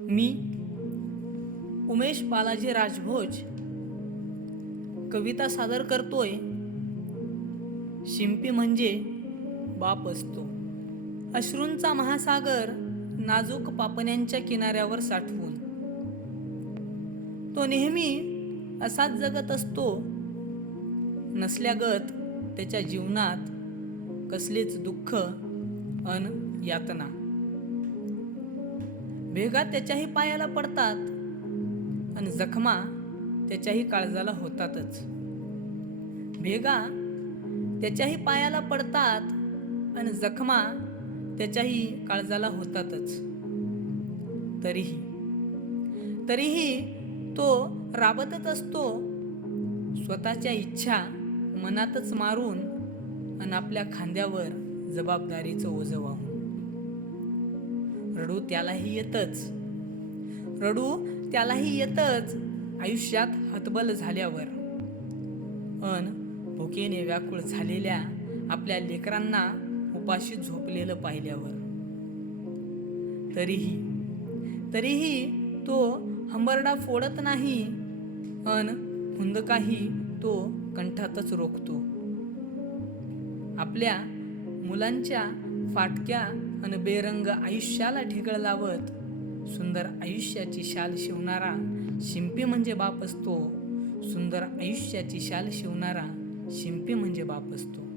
मी उमेश बालाजी राजभोज कविता सादर करतोय शिंपी म्हणजे बाप असतो. अश्रूंचा महासागर नाजूक पापण्यांच्या किनाऱ्यावर साठवून. तो नेहमी असाच जगत असतो नसल्यागत त्याच्या जीवनात कसलेच दुःख अन यातना. भेगा त्याच्याही पायाला पडतात आणि जखमा त्याच्याही काळजाला होतातच. भेगा त्याच्याही पायाला पडतात आणि जखमा त्याच्याही काळजाला होतातच. तरीही तरीही तो राबतच असतो स्वतःच्या इच्छा मनातच मारून आणि आपल्या खांद्यावर जबाबदारीचं ओझं वाहून. रडू त्यालाही येतच. रडू त्यालाही येतच. आयुष्यात हतबल झाल्यावर. अन भुकेने व्याकुळ झालेल्या आपल्या लेकरांना उपाशी झोपलेलं पाहिल्यावर. तरीही तरीही तो हंबरडा फोडत नाही. अन हुंदकाही तो कंठातच रोखतो. आपल्या मुलांच्या फाटक्या आणि बेरंग आयुष्याला ढिगळ लावत सुंदर आयुष्याची शाल शिवणारा शिंपी म्हणजे बाप असतो. सुंदर आयुष्याची शाल शिवणारा शिंपी म्हणजे बाप असतो.